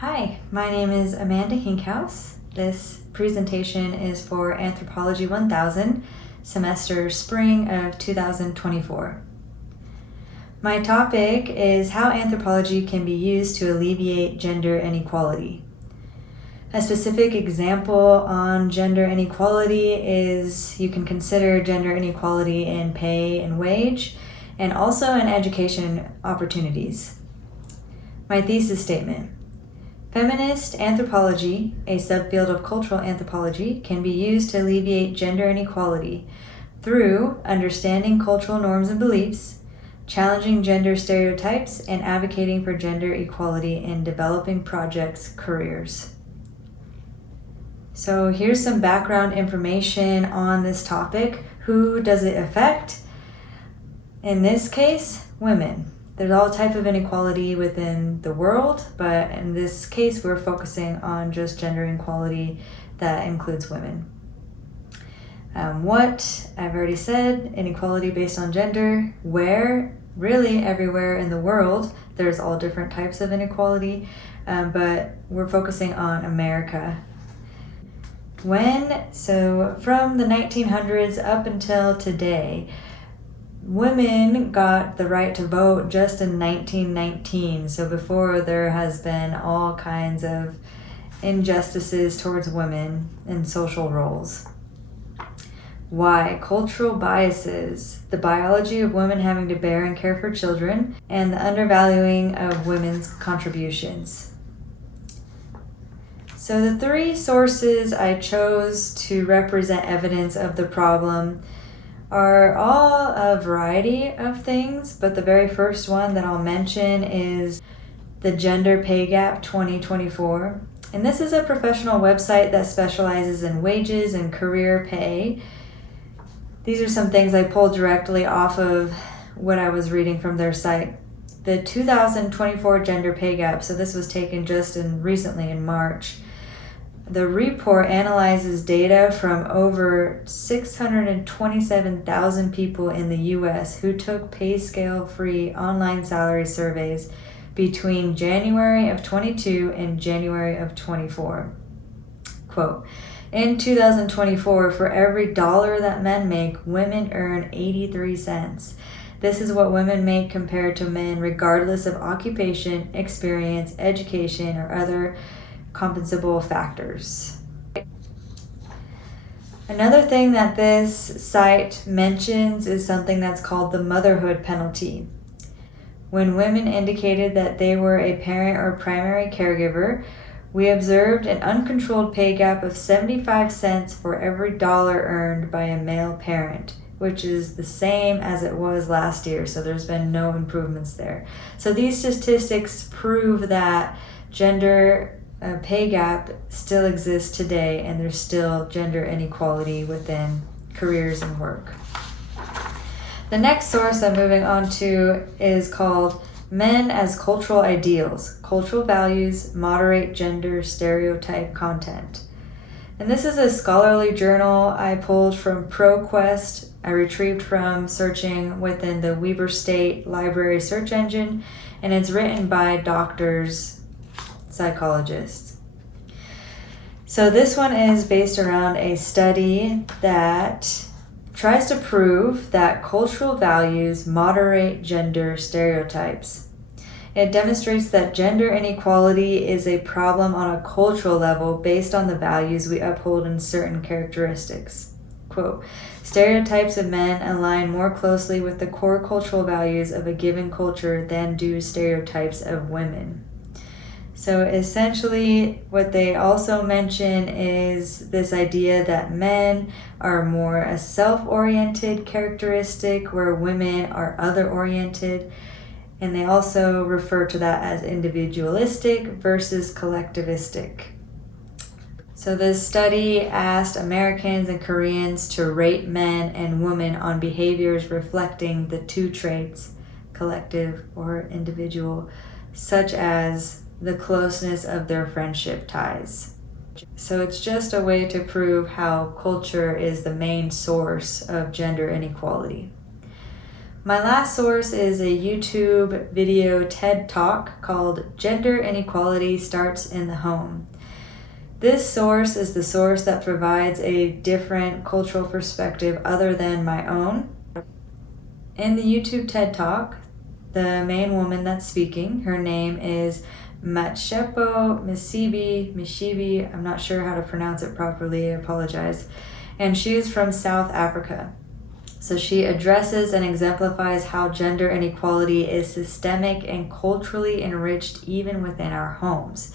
Hi, my name is Amanda Hinkhouse. This presentation is for Anthropology 1000, semester spring of 2024. My topic is how anthropology can be used to alleviate gender inequality. A specific example on gender inequality is you can consider gender inequality in pay and wage, and also in education opportunities. My thesis statement. Feminist anthropology, a subfield of cultural anthropology, can be used to alleviate gender inequality through understanding cultural norms and beliefs, challenging gender stereotypes, and advocating for gender equality in developing projects' careers. So here's some background information on this topic. Who does it affect? In this case, women. There's all type of inequality within the world, but in this case, we're focusing on just gender inequality that includes women. What I've already said, inequality based on gender, where, really everywhere in the world, there's all different types of inequality, but we're focusing on America. So from the 1900s up until today, women got the right to vote just in 1919, so before there has been all kinds of injustices towards women in social roles. Why? Cultural biases, the biology of women having to bear and care for children, and the undervaluing of women's contributions. So the three sources I chose to represent evidence of the problem are all a variety of things, but the very first one that I'll mention is the Gender Pay Gap 2024. And this is a professional website that specializes in wages and career pay. These are some things I pulled directly off of what I was reading from their site. The 2024 Gender Pay Gap, so this was taken just recently in March. The report analyzes data from over 627,000 people in the U.S. who took pay scale-free online salary surveys between January of 22 and January of 24. Quote, in 2024, for every dollar that men make, women earn 83 cents. This is what women make compared to men regardless of occupation, experience, education, or other compensable factors. Another thing that this site mentions is something that's called the motherhood penalty. When women indicated that they were a parent or primary caregiver, we observed an uncontrolled pay gap of 75 cents for every dollar earned by a male parent, which is the same as it was last year, so there's been no improvements there. So these statistics prove that gender pay gap still exists today, and there's still gender inequality within careers and work. The next source I'm moving on to is called Men as Cultural Ideals, Cultural Values, Moderate Gender Stereotype Content. And this is a scholarly journal I pulled from ProQuest. I retrieved from searching within the Weber State Library search engine, and it's written by doctors, psychologists. So this one is based around a study that tries to prove that cultural values moderate gender stereotypes. It demonstrates that gender inequality is a problem on a cultural level based on the values we uphold in certain characteristics. Quote, stereotypes of men align more closely with the core cultural values of a given culture than do stereotypes of women. So essentially, what they also mention is this idea that men are more a self-oriented characteristic, where women are other-oriented. And they also refer to that as individualistic versus collectivistic. So this study asked Americans and Koreans to rate men and women on behaviors reflecting the two traits, collective or individual, such as the closeness of their friendship ties. So it's just a way to prove how culture is the main source of gender inequality. My last source is a YouTube video TED Talk called Gender Inequality Starts in the Home. This source is the source that provides a different cultural perspective other than my own. In the YouTube TED Talk, the main woman that's speaking, her name is Matshepo Mishibi, I'm not sure how to pronounce it properly, I apologize. And she is from South Africa. So she addresses and exemplifies how gender inequality is systemic and culturally enriched even within our homes.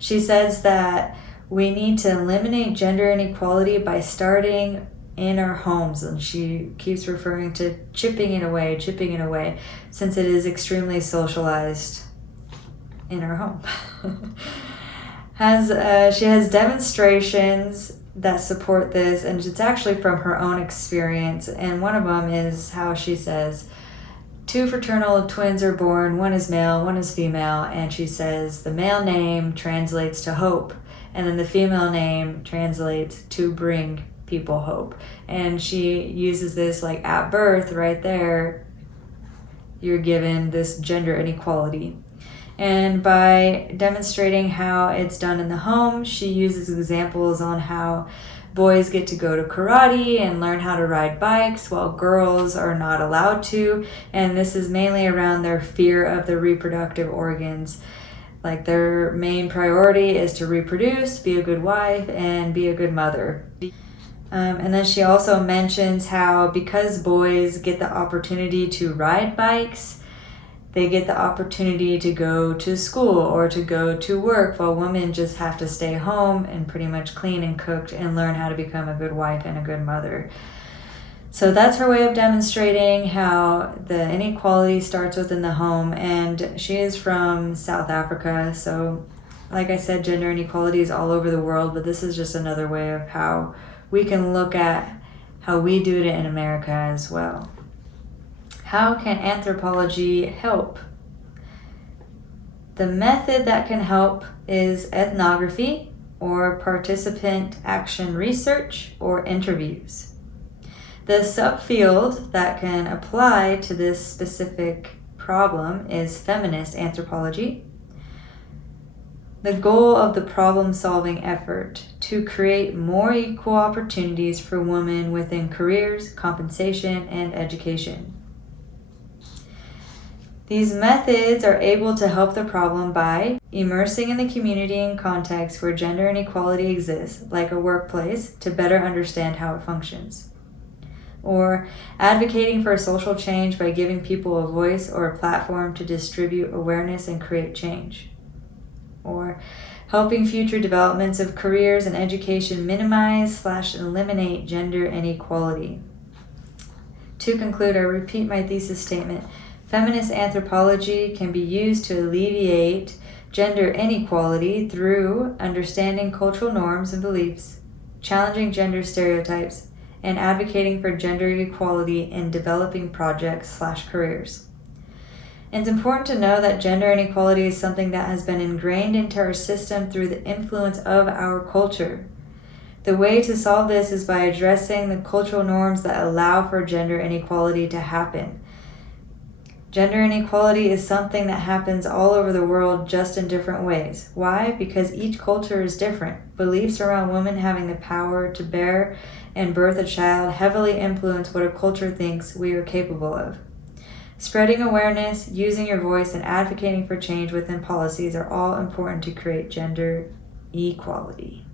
She says that we need to eliminate gender inequality by starting in our homes, and she keeps referring to chipping it away, since it is extremely socialized in our home. She has demonstrations that support this, and it's actually from her own experience, and one of them is how she says 2 fraternal twins are born, one is male, one is female, and she says the male name translates to hope, and then the female name translates to bring people hope. And she uses this like at birth right there, you're given this gender inequality. And by demonstrating how it's done in the home, she uses examples on how boys get to go to karate and learn how to ride bikes while girls are not allowed to. And this is mainly around their fear of the reproductive organs. Like their main priority is to reproduce, be a good wife, and be a good mother. And then she also mentions how because boys get the opportunity to ride bikes, they get the opportunity to go to school or to go to work, while women just have to stay home and pretty much clean and cook and learn how to become a good wife and a good mother. So that's her way of demonstrating how the inequality starts within the home. And she is from South Africa. So like I said, gender inequality is all over the world, but this is just another way of how we can look at how we do it in America as well. How can anthropology help? The method that can help is ethnography, or participant action research, or interviews. The subfield that can apply to this specific problem is feminist anthropology. The goal of the problem-solving effort to create more equal opportunities for women within careers, compensation, and education. These methods are able to help the problem by immersing in the community and context where gender inequality exists, like a workplace, to better understand how it functions. Or advocating for a social change by giving people a voice or a platform to distribute awareness and create change. Or helping future developments of careers and education minimize/eliminate gender inequality. To conclude, I repeat my thesis statement. Feminist anthropology can be used to alleviate gender inequality through understanding cultural norms and beliefs, challenging gender stereotypes, and advocating for gender equality in developing projects/careers. It's important to know that gender inequality is something that has been ingrained into our system through the influence of our culture. The way to solve this is by addressing the cultural norms that allow for gender inequality to happen. Gender inequality is something that happens all over the world, just in different ways. Why? Because each culture is different. Beliefs around women having the power to bear and birth a child heavily influence what a culture thinks we are capable of. Spreading awareness, using your voice, and advocating for change within policies are all important to create gender equality.